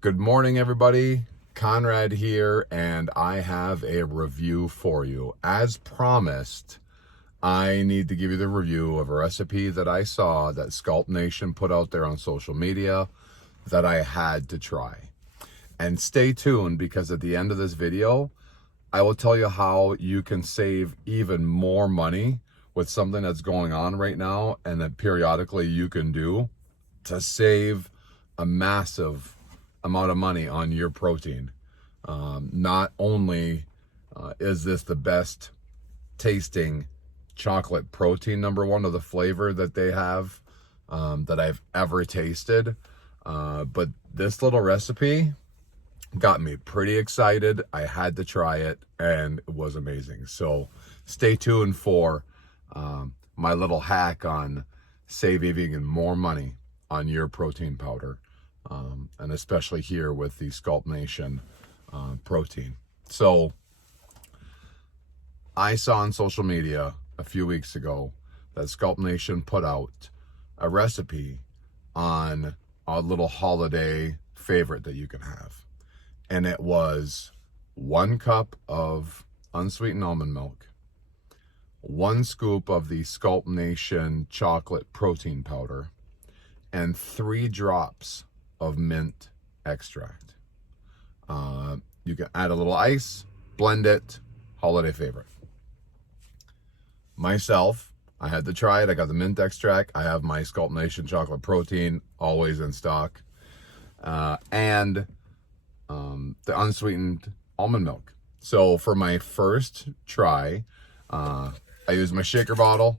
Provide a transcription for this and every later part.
Good morning, everybody. Conrad here, and I have a review for you. As promised, I need to give you the review of a recipe that I saw that Sculptnation put out there on social media that I had to try. And stay tuned, because at the end of this video, I will tell you how you can save even more money with something that's going on right now and that periodically you can do to save a massive amount of money on your protein. Not only is this the best tasting chocolate protein, number one, of the flavor that they have that I've ever tasted, but this little recipe got me pretty excited. I had to try it, and it was amazing. So stay tuned for my little hack on saving even more money on your protein powder, and especially here with the Sculptnation protein. So I saw on social media a few weeks ago that Sculptnation put out a recipe on a little holiday favorite that you can have. And it was 1 cup of unsweetened almond milk, 1 scoop of the Sculptnation chocolate protein powder, and 3 drops of mint extract. You can add a little ice, blend it, holiday favorite. Myself, I had to try it. I got the mint extract. I have my Sculptnation chocolate protein always in stock. And the unsweetened almond milk. So for my first try, I used my shaker bottle,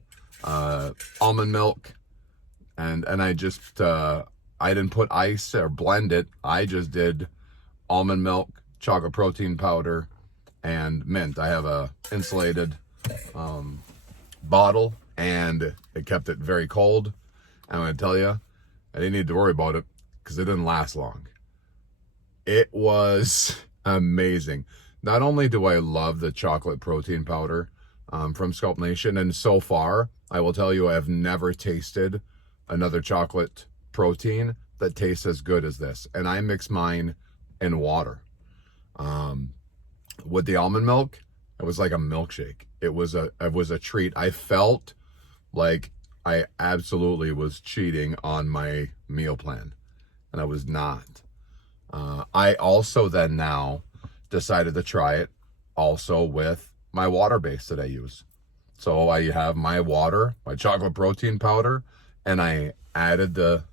almond milk, and I just, I didn't put ice or blend it. I just did almond milk, chocolate protein powder, and mint. I have a insulated bottle, and it kept it very cold. I'm going to tell you, I didn't need to worry about it because it didn't last long. It was amazing. Not only do I love the chocolate protein powder from Sculptnation, and so far, I will tell you, I have never tasted another chocolate protein that tastes as good as this. And I mix mine in water. With the almond milk, it was like a milkshake. It was a treat. I felt like I absolutely was cheating on my meal plan, and I was not. I also then now decided to try it also with my water base that I use. So I have my water, my chocolate protein powder, and I added the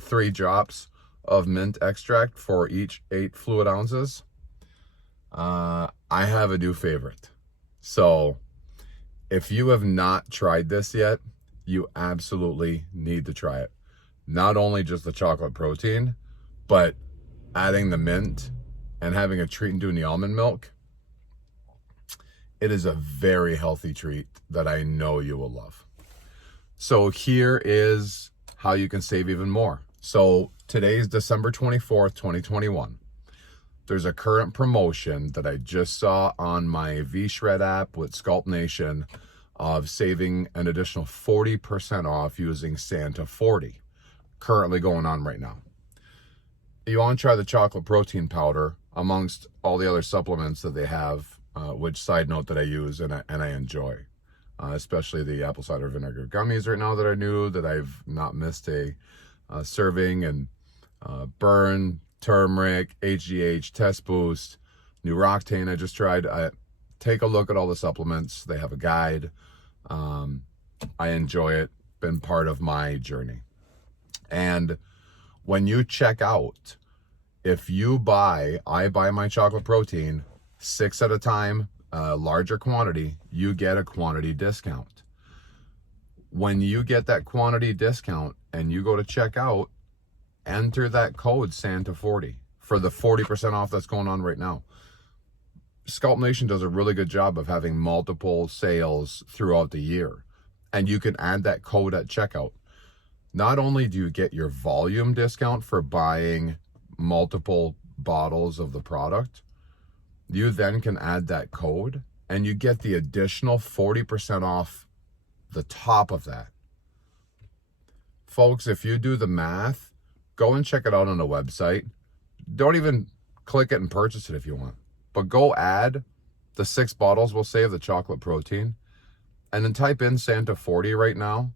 3 drops of mint extract for each 8 fluid ounces. I have a new favorite. So if you have not tried this yet, you absolutely need to try it. Not only just the chocolate protein, but adding the mint and having a treat and doing the almond milk. It is a very healthy treat that I know you will love. So here is how you can save even more. So today's December 24th, 2021. There's a current promotion that I just saw on my V-Shred app with Sculptnation of saving an additional 40% off using Santa 40. Currently going on right now. You want to try the chocolate protein powder amongst all the other supplements that they have, which, side note, that I use and I enjoy. Especially the apple cider vinegar gummies right now that are new, that I've not missed a serving, and Burn, Turmeric, HGH, Test Boost, new Roctane I just tried. Take a look at all the supplements. They have a guide. I enjoy it. Been part of my journey. And when you check out, if you I buy my chocolate protein 6 at a time, larger quantity, you get a quantity discount. When you get that quantity discount and you go to check out, enter that code Santa40 for the 40% off that's going on right now. Sculptnation does a really good job of having multiple sales throughout the year, and you can add that code at checkout. Not only do you get your volume discount for buying multiple bottles of the product, you then can add that code and you get the additional 40% off the top of that. Folks, if you do the math, go and check it out on the website. don't even click it and purchase it if you want. But go add the 6 bottles, we'll say, of the chocolate protein, and then type in Santa 40 right now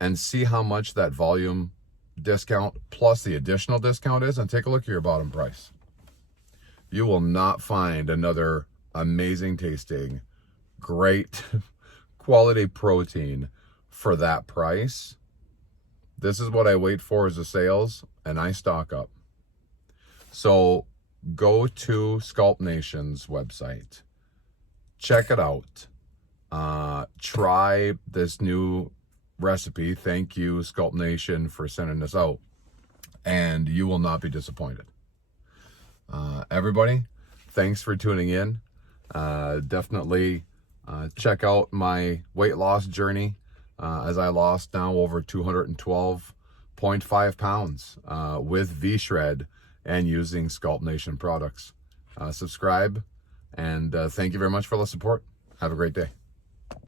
and see how much that volume discount plus the additional discount is, and take a look at your bottom price. You will not find another amazing tasting, great quality protein for that price. This is what I wait for as the sales, and I stock up. So go to Sculptnation's website, check it out, try this new recipe. Thank you, Sculptnation, for sending this out, and you will not be disappointed. Everybody, thanks for tuning in. Definitely check out my weight loss journey, as I lost now over 212.5 pounds with V-Shred and using Sculptnation products. Subscribe, and thank you very much for the support. Have a great day.